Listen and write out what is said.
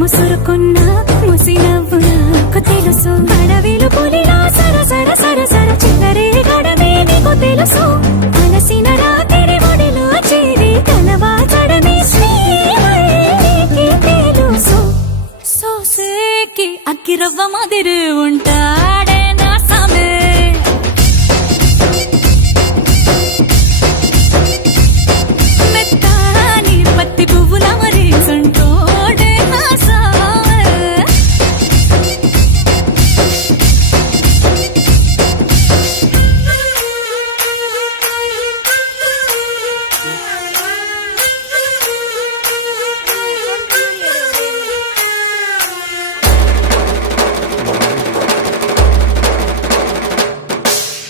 ముసురుకున్న ముసి నవ్వు నాకు తెలుసు. అడవిలు పులిలా సర సర సర సర చిల్లరే గడమే నీకు తెలుసు.